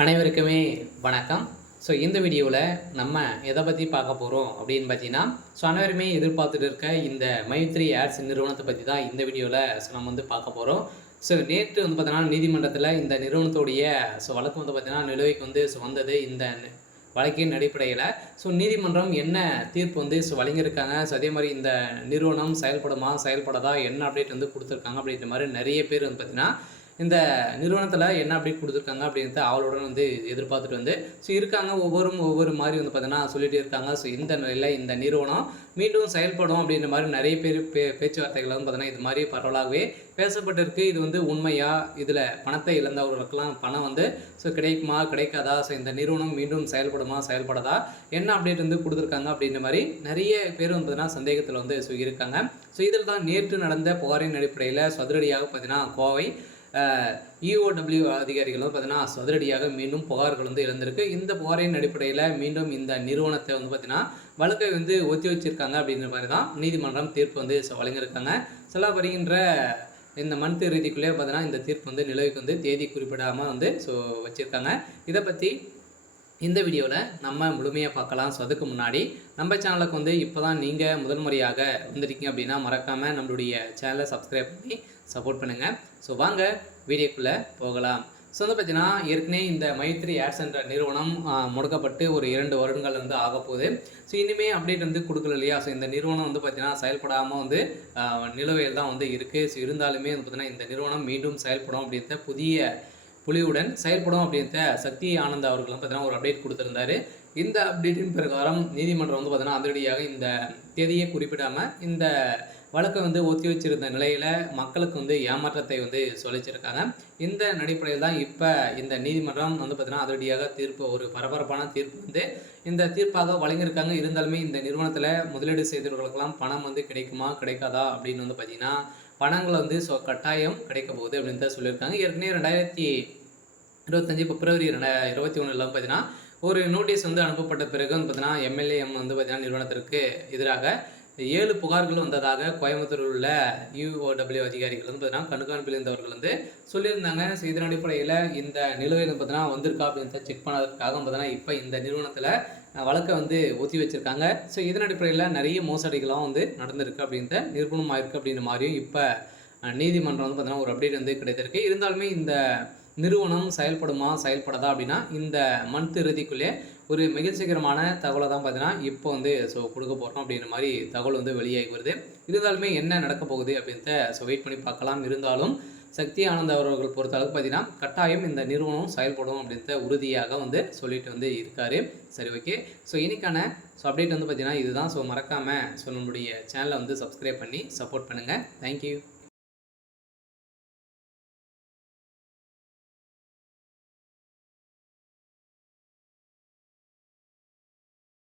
அனைவருக்குமே வணக்கம். இந்த வீடியோவில் நம்ம எதை பற்றி பார்க்க போகிறோம் அப்படின்னு பார்த்தீங்கன்னா, அனைவருமே எதிர்பார்த்துட்டு இருக்க இந்த மைத்ரி ஏர்ஸ் நிறுவனத்தை பற்றி தான் இந்த வீடியோவில் நம்ம வந்து பார்க்க போகிறோம். நேற்று வந்து பார்த்தீங்கன்னா நீதிமன்றத்தில் இந்த நிறுவனத்துடைய வழக்கு வந்து பார்த்தீங்கன்னா நிலுவைக்கு வந்து வந்தது. இந்த வழக்கின் அடிப்படையில் நீதிமன்றம் என்ன தீர்ப்பு வந்து வழங்கியிருக்காங்க. அதே மாதிரி இந்த நிறுவனம் செயல்படுமா செயல்படாதா என்ன அப்டேட் வந்து கொடுத்துருக்காங்க அப்படின்ற மாதிரி நிறைய பேர் வந்து பார்த்தீங்கன்னா இந்த நிறுவனத்தில் என்ன அப்டேட் கொடுத்துருக்காங்க அப்படின்றத ஆவலுடன் வந்து எதிர்பார்த்துட்டு வந்து இருக்காங்க. ஒவ்வொரு மாதிரி வந்து பார்த்தீங்கன்னா சொல்லிகிட்டே இருக்காங்க. இந்த நிலையில் இந்த நிறுவனம் மீண்டும் செயல்படும் அப்படின்ற மாதிரி நிறைய பேர் பேச்சுவார்த்தைகள் வந்து பார்த்தீங்கன்னா இது மாதிரி பரவலாகவே பேசப்பட்டிருக்கு. இது வந்து உண்மையா, இதில் பணத்தை இழந்தவர்களுக்கெல்லாம் பணம் வந்து கிடைக்குமா கிடைக்காதா, இந்த நிறுவனம் மீண்டும் செயல்படுமா செயல்படாதா, என்ன அப்டேட் வந்து கொடுத்துருக்காங்க அப்படின்ற மாதிரி நிறைய பேர் வந்து பார்த்தீங்கன்னா சந்தேகத்தில் வந்து இருக்காங்க. இதில் தான் நேற்று நடந்த புகாரின் அடிப்படையில் சதுரடியாக பார்த்தீங்கன்னா கோவை இஓடபிள்யூ அதிகாரிகள் வந்து பார்த்தீங்கன்னா சதுரடியாக மீண்டும் புகார்கள் வந்து இழந்திருக்கு. இந்த புகாரின் அடிப்படையில் மீண்டும் இந்த நிறுவனத்தை வந்து பார்த்தீங்கன்னா வழக்கை வந்து ஒத்தி வச்சிருக்காங்க அப்படின்ற மாதிரி தான் நீதிமன்றம் தீர்ப்பு வந்து வழங்கியிருக்காங்க. வருகின்ற இந்த மந்த் இறுதிக்குள்ளே பார்த்தீங்கன்னா இந்த தீர்ப்பு வந்து நிலவுக்கு வந்து தேதி குறிப்பிடாமல் வந்து வச்சுருக்காங்க. இதை பற்றி இந்த வீடியோவில் நம்ம முழுமையாக பார்க்கலாம். அதுக்கு முன்னாடி நம்ம சேனலுக்கு வந்து இப்போ தான் நீங்கள் முதல் முறையாக வந்திருக்கீங்க அப்படின்னா மறக்காமல் நம்மளுடைய சேனலை சப்ஸ்கிரைப் பண்ணி சப்போர்ட் பண்ணுங்கள். வாங்க வீடியோக்குள்ளே போகலாம். வந்து பார்த்தீங்கன்னா ஏற்கனவே இந்த மைத்ரி ஏர்ஸ் என்ற நிறுவனம் முடக்கப்பட்டு ஒரு 2 வருடங்கள் வந்து ஆக போகுது. இனிமேல் அப்டேட் வந்து கொடுக்கல இல்லையா. இந்த நிறுவனம் வந்து பார்த்தீங்கன்னா செயல்படாமல் வந்து நிலுவையில் தான் வந்து இருக்குது. இருந்தாலுமே வந்து பார்த்தீங்கன்னா இந்த நிறுவனம் மீண்டும் செயல்படும் அப்படின்ற புதிய புலியுடன் செயல்படும் அப்படின்ற சக்தி ஆனந்த் அவர்கள் பார்த்தீங்கன்னா ஒரு அப்டேட் கொடுத்துருந்தாரு. இந்த அப்டேட்டின் பிரகாரம் நீதிமன்றம் வந்து பார்த்தீங்கன்னா அதிரடியாக இந்த தேதியை குறிப்பிடாமல் இந்த வழக்கை வந்து ஒத்தி வச்சிருந்த நிலையில் மக்களுக்கு வந்து ஏமாற்றத்தை வந்து சொல்லிச்சிருக்காங்க. இந்த அடிப்படையில் தான் இப்போ இந்த நீதிமன்றம் வந்து பார்த்தீங்கன்னா அதிரடியாக தீர்ப்பு, ஒரு பரபரப்பான தீர்ப்பு வந்து இந்த தீர்ப்பாக வழங்கியிருக்காங்க. இருந்தாலுமே இந்த நிறுவனத்தில் முதலீடு செய்தவர்களுக்கெல்லாம் பணம் வந்து கிடைக்குமா கிடைக்காதா அப்படின்னு வந்து பார்த்தீங்கன்னா பணங்கள் வந்து கட்டாயம் கிடைக்க போகுது அப்படின்னு தான் சொல்லியிருக்காங்க. ஏற்கனவே 2025 பிப்ரவரி 2021 பார்த்தீங்கன்னா ஒரு நோட்டீஸ் வந்து அனுப்பப்பட்ட பிறகு வந்து பார்த்தீங்கன்னா எம்எல்ஏஎம் வந்து பார்த்தீங்கன்னா நிறுவனத்திற்கு எதிராக 7 புகார்கள் வந்ததாக கோயம்புத்தூரில் உள்ள யூஓடபிள்யூ அதிகாரிகள் வந்து பார்த்தீங்கன்னா கண்காணிப்பில் இருந்தவர்கள் வந்து சொல்லியிருந்தாங்க. இதன் அடிப்படையில் இந்த நிலுவையில் பார்த்தீங்கன்னா வந்திருக்கா அப்படின்னு செக் பண்ணதுக்காக பார்த்தீங்கன்னா இப்போ இந்த நிறுவனத்தில் வழக்கை வந்து ஒத்தி வச்சுருக்காங்க. இதன் அடிப்படையில் நிறைய மோசடிகளாக வந்து நடந்திருக்கு அப்படின்ற நிரூபணமாக இருக்குது அப்படின்ற மாதிரியும் இப்போ நீதிமன்றம் வந்து பார்த்தீங்கன்னா ஒரு அப்டேட் வந்து கிடைத்திருக்கு. இருந்தாலுமே இந்த நிறுவனம் செயல்படுமா செயல்படாதா அப்படின்னா இந்த மந்த் இறுதிக்குள்ளே ஒரு மகிழ்ச்சிகரமான தகவலை தான் பார்த்தீங்கன்னா இப்போ வந்து கொடுக்க போகிறோம் அப்படின்ற மாதிரி தகவல் வந்து வெளியாகி வருது. இருந்தாலுமே என்ன நடக்க போகுது அப்படின்றத வெயிட் பண்ணி பார்க்கலாம். இருந்தாலும் சக்தி ஆனந்த் அவர்கள் பொறுத்தளவுக்கு பார்த்தீங்கன்னா கட்டாயம் இந்த நிறுவனம் செயல்படும் அப்படின்ற உறுதியாக வந்து சொல்லிட்டு வந்து இருக்காரு. சரி, ஓகே. இன்னைக்கான அப்டேட் வந்து பார்த்தீங்கன்னா இதுதான். மறக்காமல் நம்மளுடைய சேனலை வந்து சப்ஸ்கிரைப் பண்ணி சப்போர்ட் பண்ணுங்கள். தேங்க்யூ.